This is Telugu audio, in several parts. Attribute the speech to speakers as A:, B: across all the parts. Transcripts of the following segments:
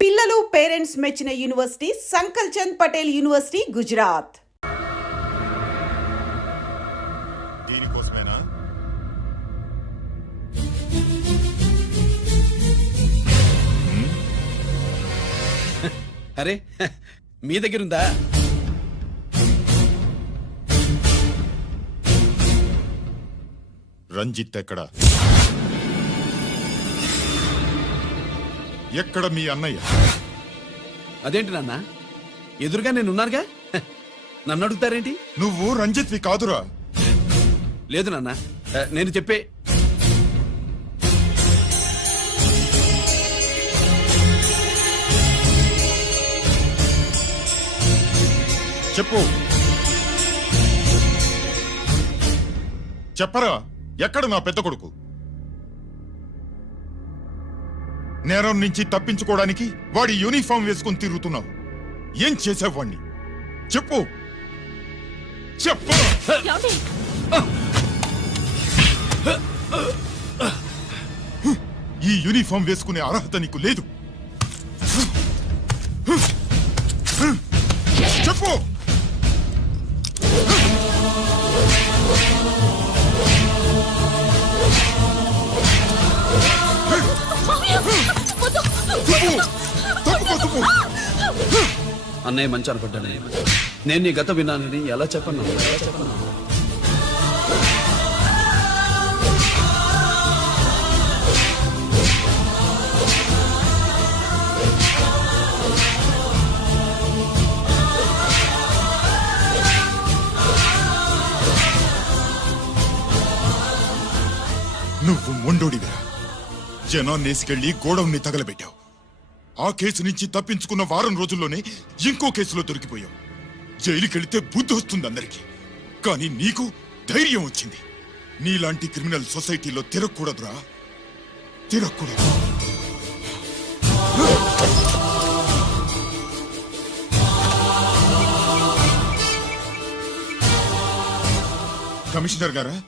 A: పిల్లలు పేరెంట్స్ మెచ్చిన university Sankalchand Patel university Gujarat.
B: దీనికోసమేనా?
C: అరే మీ దగ్గర ఉందా
B: రంజిత్ ఎక్కడ? ఎక్కడ మీ అన్నయ్య?
C: అదేంటి నాన్న? ఎదురుగా నేను ఉన్నానుగా హ, నన్ను అడుగుతారేంటి?
B: నువ్వు రంజిత్వి కాదురా.
C: లేదు నాన్న. ఆ, నేను చెప్పే
B: చెప్పు. చెప్పరా? ఎక్కడ నా పెద్ద కొడుకు? నేరం నుంచి తప్పించుకోవడానికి వాడి యూనిఫామ్ వేసుకుని తిరుగుతున్నావు. ఏం చేసావు వాణ్ణి? చెప్పు. చెప్పు. ఈ యూనిఫామ్ వేసుకునే అర్హత నీకు లేదు. చెప్పు.
C: అన్నయ్య మంచి అనుకుంటాను. నేను నీ గత విన్నానని ఎలా చెప్పను? చెప్పను
B: నువ్వు మొండోడివిరా. జనాన్ని వేసుకెళ్ళి గోడౌన్ని తగలబెట్టావు. ఆ కేసు నుంచి తప్పించుకున్న వారం రోజుల్లోనే ఇంకో కేసులో దొరికిపోయాం జైలుకెళితే బుద్ధి వస్తుంది అందరికీ. కానీ నీకు ధైర్యం వచ్చింది. నీలాంటి క్రిమినల్ సొసైటీలో తిరగకూడదురా. తిరగకూడదు. కమిషనర్ గారా?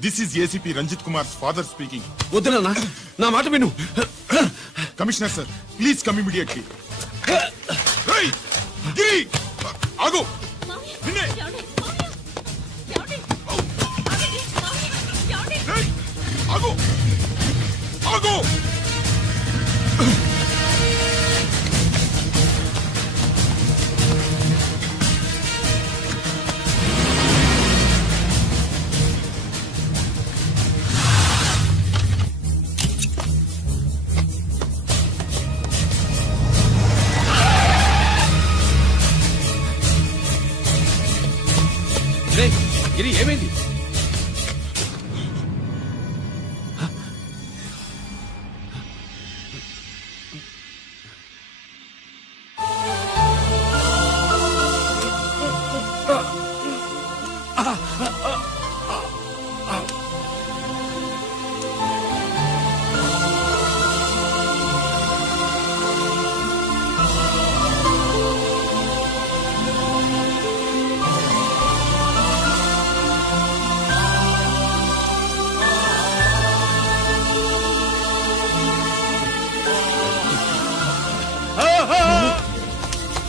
B: This is ACP Ranjit Kumar father speaking
C: వద్దు నాన్న. నా మాట విను.
B: Commissioner sir please come immediately Giri ఆగు. నిన్నే. ఆగు. ఆగు.
C: గిరి ఏమైంది?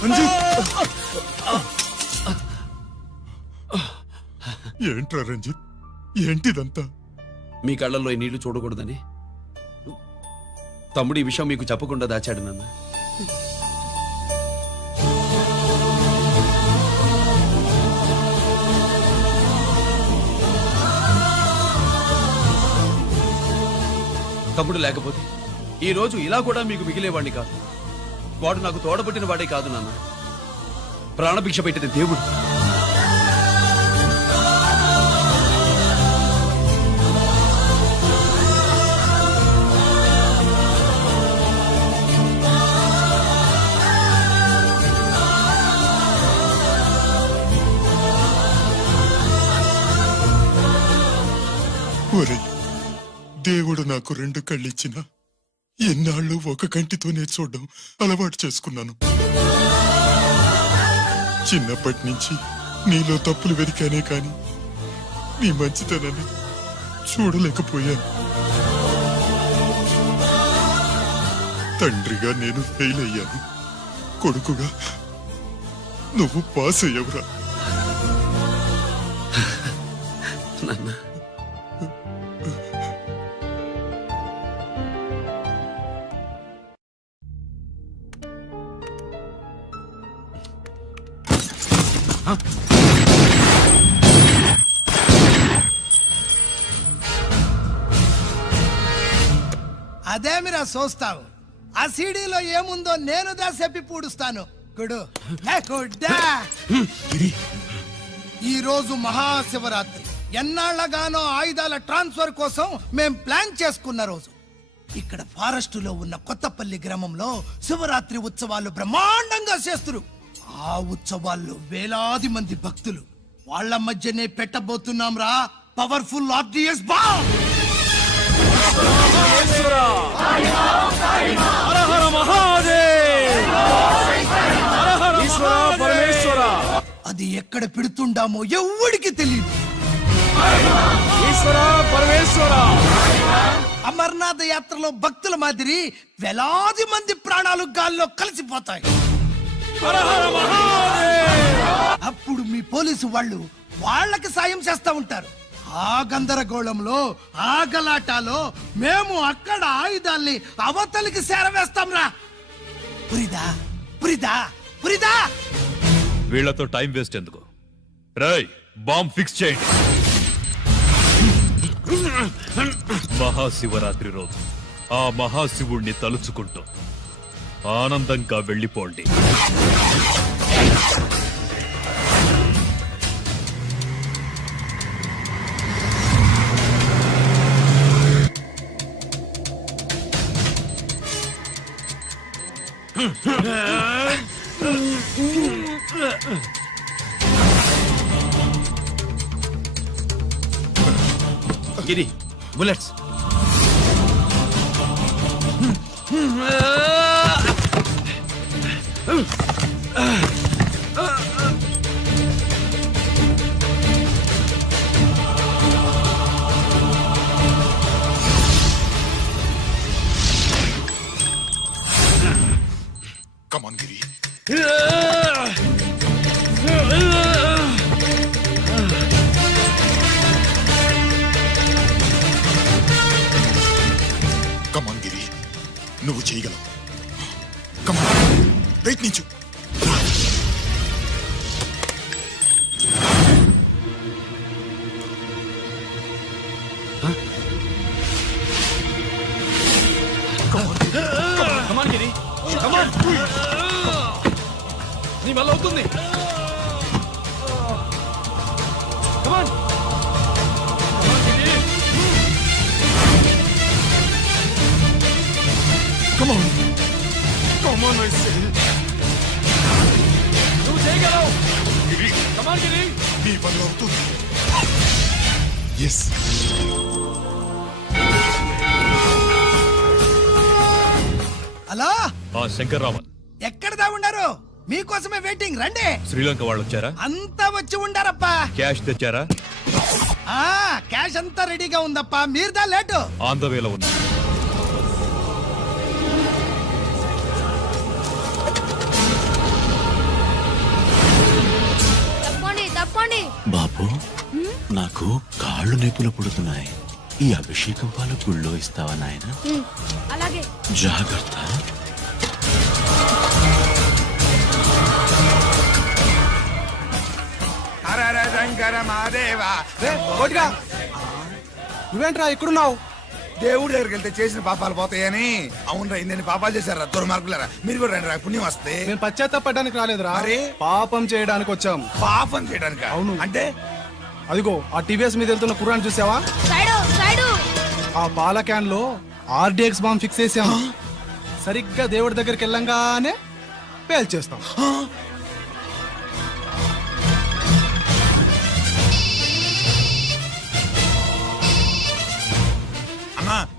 B: రంజిత్ ఏంట్రా రంజిత్? ఏంటిదంతా?
C: మీ కళ్ళల్లో ఈ నీళ్ళు చూడకూడదని. తమ్ముడు ఈ విషయం మీకు చెప్పకుండా దాచాడు నాన్న. తమ్ముడు లేకపోతే ఈ రోజు ఇలా కూడా మీకు మిగిలేవాడిని కాదు. వాడు నాకు తోడబుట్టిన వాడే కాదు నాన్న. ప్రాణభిక్ష పెట్టిన దేవుడు.
B: దేవుడు నాకు రెండు కళ్ళిచ్చినా ఎన్నాళ్ళు ఒక కంటితోనే చూడడం అలవాటు చేసుకున్నాను. చిన్నప్పటి నుంచి నీలో తప్పులు వెతికానే కాని నీ మంచితనాన్ని చూడలేకపోయాను. తండ్రిగా నేను ఫెయిల్ అయ్యాను. కొడుకుగా నువ్వు పాస్ అయ్యవురా.
C: నాన్న.
D: అదేమిరా చూస్తావు ఆ సీడీలో ఏముందో నేను దా చెప్పి పూడుస్తాను. గుడు ఈ రోజు మహాశివరాత్రి. ఎన్నాళ్ళగానో ఆయుధాల ట్రాన్స్ఫర్ కోసం మేం ప్లాన్ చేసుకున్న రోజు. ఇక్కడ ఫారెస్ట్లో ఉన్న కొత్తపల్లి గ్రామంలో శివరాత్రి ఉత్సవాలు బ్రహ్మాండంగా చేస్తురు. ఆ ఉత్సవాల్లో వేలాది మంది భక్తులు. వాళ్ళ మధ్యనే పెట్టబోతున్నాం రా పవర్ఫుల్ ఆర్డియస్ బాంబ్! అది ఎక్కడ పెడుతుండామో ఎవ్వడికి తెలియదు అమర్నాథ్ యాత్రలో భక్తుల మాదిరి వేలాది మంది ప్రాణాలు గాల్లో కలిసిపోతాయి. అప్పుడు మీ పోలీసు వాళ్ళు వాళ్ళకి సాయం చేస్తా ఉంటారు. ఆ గందరగోళంలో ఆ గలాటాలో మేము అక్కడ ఆయుధాల్ని అవతలికి సేరవేస్తాం రా పురిదా పురిదా పురిదా!
E: వీళ్ళతో టైం వేస్ట్ ఎందుకు? రై బాంబ్ ఫిక్స్ చేయండి. మహాశివరాత్రి రోజు. ఆ మహాశివుణ్ణి తలుచుకుంటూ ఆనందంగా వెళ్ళిపోండి.
C: గిరి బుల్లెట్స్
B: గిరి
C: నీ వల్ల అవుతుంది. Come on
B: come on come on I say
C: నువ్వు చేయగలవు.
B: గిరి.
C: Come on Giri.
B: నీ వల్ల అవుతుంది. ఎస్
E: ఆ
D: ఎక్కడ దా ఉన్నారు మీకోసమే వెయిటింగ్ రండి.
E: శ్రీలంక వాళ్ళు వచ్చారా?
D: అంతా వచ్చి ఉండారప్పా.
E: క్యాష్ తెచ్చారా?
D: ఆ క్యాష్ అంతా రెడీగా ఉందప్పా. మీరుదా లేటు.
E: ఆన్ ద వేలో ఉన్నా
F: తప్పండి తప్పండి.
G: బాబు నాకు కాళ్ళు నొప్పులు పుడుతున్నాయి. ఈ అభిషేకం పాలు గుళ్ళో ఇస్తావా నాయన?
F: అలాగే.
G: జాగ్రత్త.
H: నువ్వేంట్రా ఇక్కడున్నావు?
I: దేవుడి దగ్గరికి వెళ్తే చేసిన పాపాలు పోతాయని. అవునరా ఇన్ని పాపాలు చేశారా దుర్మార్గులరా. మీరు కూడా రండి రా పుణ్యం వస్తే
H: నేను పశ్చాత్తాపడడానికి రాలేదురా? పాపం చేయడానికి వచ్చాం.
I: పాపం చేయడానికి?
H: అవును.
I: అంటే?
H: అదిగో ఆ టీవీఎస్ మీద వెళ్తున్న కుర్రాన్ని చూసావా?
F: Side side.
H: ఆ పాల క్యాన్లో ఆర్డిఎక్స్ బాంబ్ ఫిక్స్ చేసాం సరిగ్గా దేవుడి దగ్గరికి వెళ్ళంగానే పేల్చేస్తాం.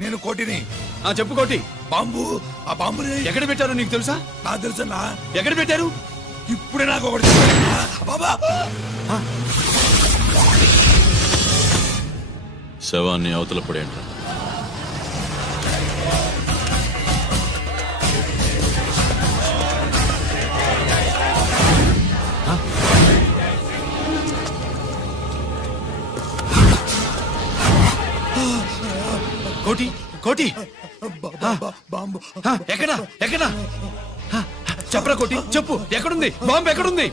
I: నేను కోటిని.
C: ఆ చెప్పు కోటి.
I: బాంబు ఆ బాంబుని
C: ఎక్కడ పెట్టారో నీకు తెలుసా?
I: నాకు తెలుసన్నా
C: ఎక్కడ పెట్టారు?
I: ఇప్పుడే నాకు ఒకటి. బాబా.
G: శవాన్ని అవతల పడేయండి
C: కోటి.
I: బాంబు.
C: ఎక్కడ? ఎక్కడ? చెప్పరా కోటి? చెప్పు. ఎక్కడుంది? బాంబు ఎక్కడుంది?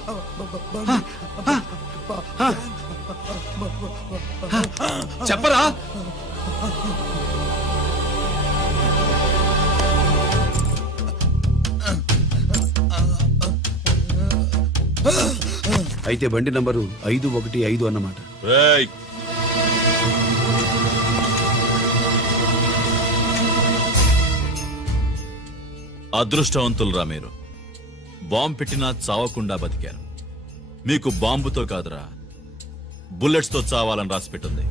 C: చెప్పరా? అయితే బండి నంబరు ఐదు ఒకటి ఐదు అన్నమాట.
J: అదృష్టవంతులరా మీరు. బాంబు పెట్టినా చావకుండా బతికారు. మీకు బాంబుతో కాదురా. బుల్లెట్స్తో చావాలని రాసి పెట్టింది.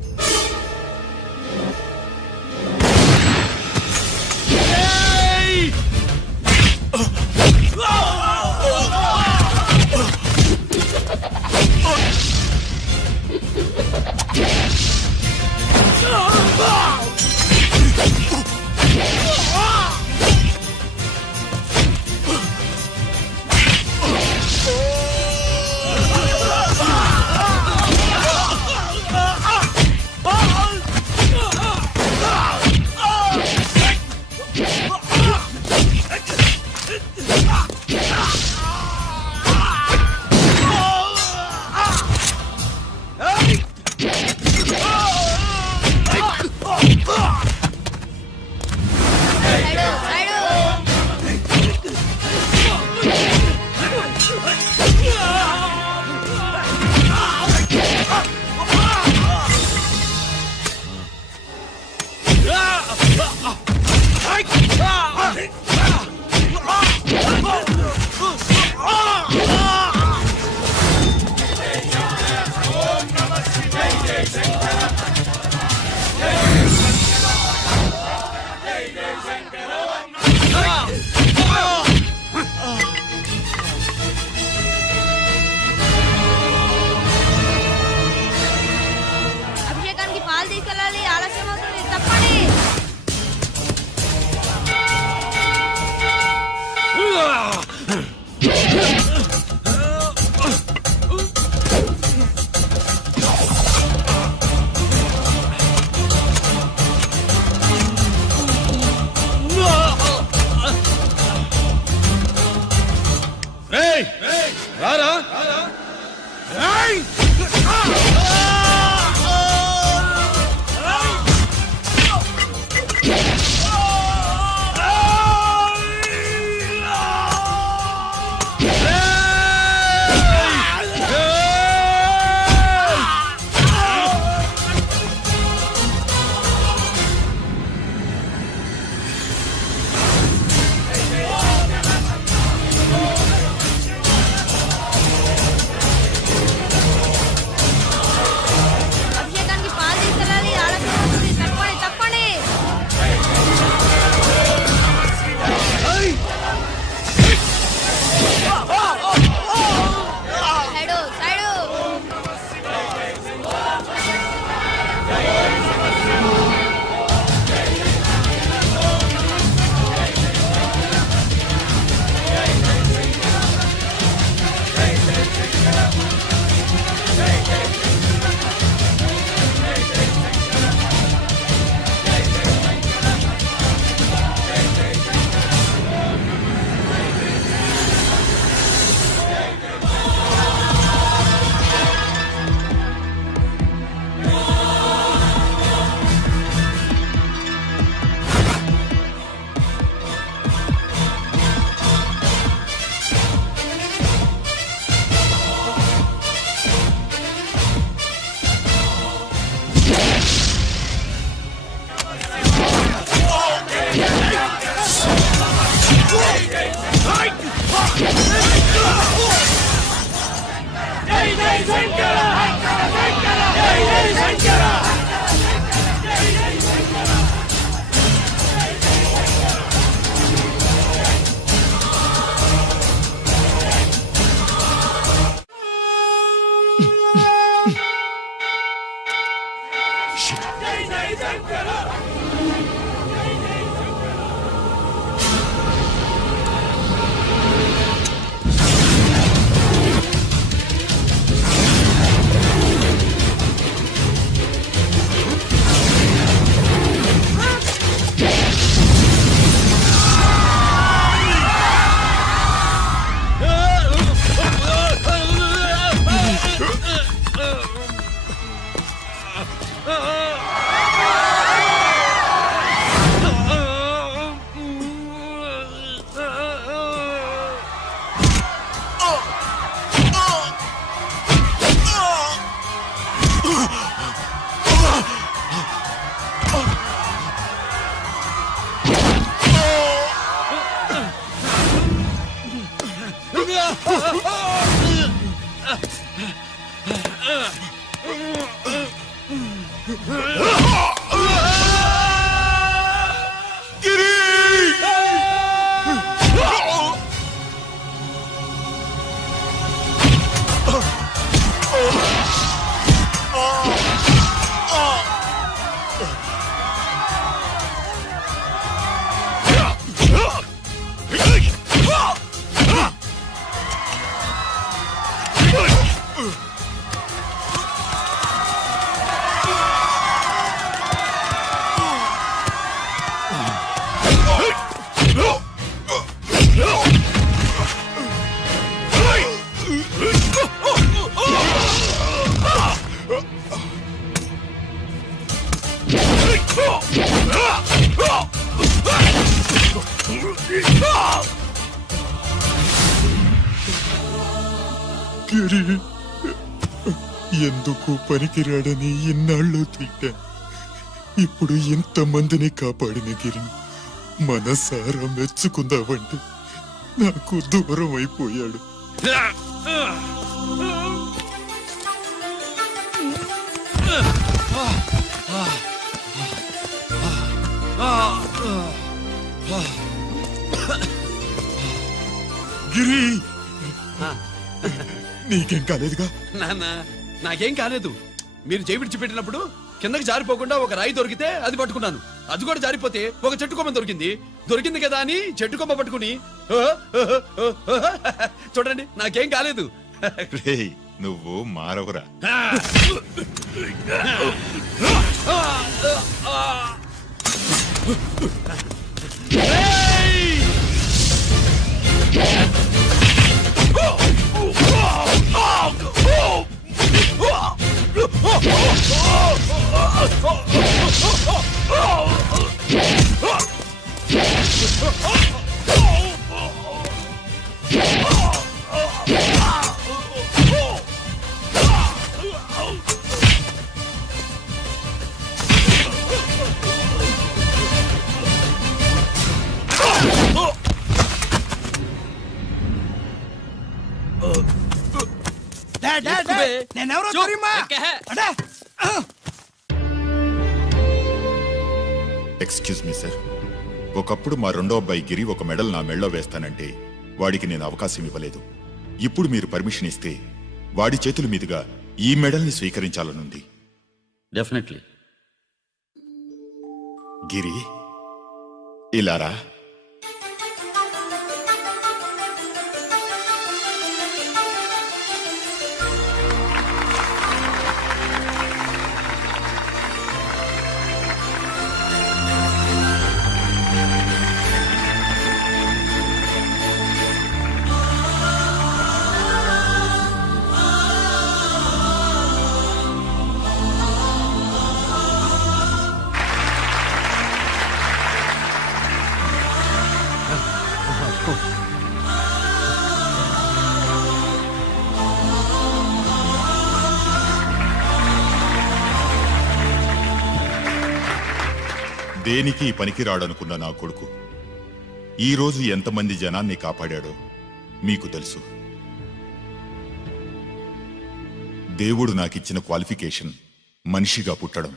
K: గిరి ఎందుకు పనికిరాడని ఇన్నాళ్ళు తిట్టా. ఇప్పుడు ఇంతమందిని కాపాడిన గిరిని మనసారా మెచ్చుకుందామంటే నాకు దూరం అయిపోయాడు గిరి! నీకేం కాలేదుగా?
C: నాన్న నాకేం కాలేదు. మీరు చేయి విడిచిపెట్టినప్పుడు కిందకి జారిపోకుండా ఒక రాయి దొరికితే అది పట్టుకున్నాను. అది కూడా జారిపోతే ఒక చెట్టు కొమ్మ దొరికింది. దొరికింది కదా అని చెట్టు కొమ్మ పట్టుకుని చూడండి నాకేం కాలేదు.
K: నువ్వు మారవురా. Oh! ఒకప్పుడు మా రెండో అబ్బాయి గిరి ఒక మెడల్ నా మెడలో వేస్తానంటే వాడికి నేను అవకాశం ఇవ్వలేదు. ఇప్పుడు మీరు పర్మిషన్ ఇస్తే వాడి చేతుల మీదుగా ఈ మెడల్ని స్వీకరించాలనుంది.
J: డెఫినెట్లీ
K: గిరి ఇలారా దేనికి పనికిరాడనుకున్న నా కొడుకు? ఈ రోజు ఎంతమంది జనాన్ని కాపాడాడో మీకు తెలుసు. దేవుడు నాకిచ్చిన క్వాలిఫికేషన్ మనిషిగా పుట్టడం.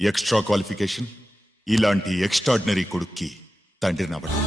K: Extra qualification? ఇలాంటి ఎక్స్ట్రాడినరీ కొడుక్కి తండ్రినవ్వడం.